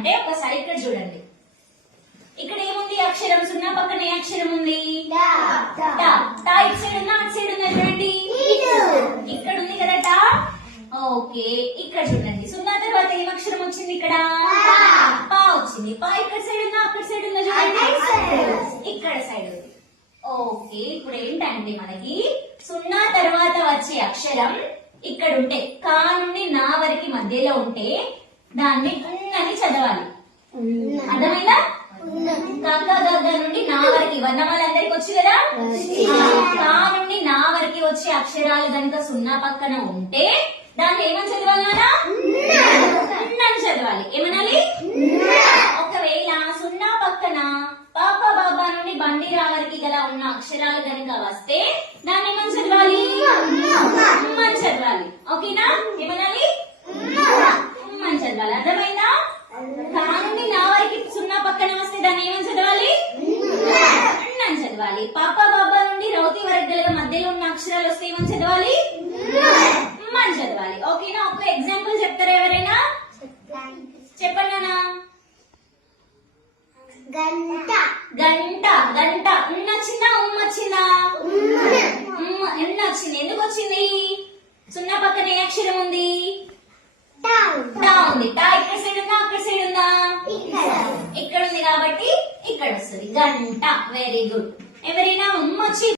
అంటే ఒకసారి ఇక్కడ చూడండి, ఇక్కడ ఏముంది అక్షరం, సున్నా పక్కన ఏ అక్షరం ఉంది? టా. టా ఇటు సైడ్ ఉందా అటు సైడ్ ఉందా చూడండి, ఇక్కడ ఉంది కదా టా. ఓకే, ఇక్కడ చూడండి, సున్నా తర్వాత ఏం అక్షరం వచ్చింది? ఇక్కడ పా వచ్చింది. పా ఇక్కడ సైడ్ ఉందా అక్కడ సైడ్ ఉందా చూడండి, ఇక్కడ సైడ్ ఉంది. ఓకే, ఇప్పుడు ఏంటంటే మనకి సున్నా తర్వాత వచ్చే అక్షరం ఇక్కడ ఉంటే, కా నుండి నా వరకు మధ్యలో ఉంటే దాన్ని అని చదవాలి. అర్థమైందా? కాకా గగ్గ నుండి నా వరకు వర్ణమాలందరికి వచ్చి కదా, కా నుండి నా వరకు వచ్చే అక్షరాలు కనుక సున్నా పక్కన ఉంటే దాన్ని ఏమని చదవాలి నానా? అని చదవాలి. ఏమనాలి? ఒకవేళ సున్నా పక్కన పాప బాబా నుండి బండిరా వరకు గల ఉన్న అక్షరాలు కనుక వస్తే దాన్ని ఏమని చదవాలి? అని చదవాలి. ఓకేనా? ఏమనాలి? అని చదవాలి. అర్థమైందా? కా నుండి నా వరకు సున్నా పక్కన వస్తే దాన్ని ఏమని చదవాలి? అని చదవాలి. పాప బాబా నుండి రౌతి వరకు గల మధ్యలో ఉన్న అక్షరాలు వస్తే ఏమని చదవాలి? అని చదవాలి. ఓకేనా? ఒక ఎగ్జాంపుల్ చెప్తారా ఎవరైనా? చెప్పండి నాన్న. గంట. గంట. గంట వచ్చిందా వచ్చిందా? ఎన్న వచ్చింది. ఎందుకు వచ్చింది? సున్నా పక్కన ఏ అక్షరం ఉంది? టా ఉంది. టా ఇక్కడ సైడ్ ఉందా అక్కడ సైడ్ ఉందా? ఇక్కడ ఉంది కాబట్టి ఇక్కడ వస్తుంది గంట. Very good. ఎవరైనా వచ్చి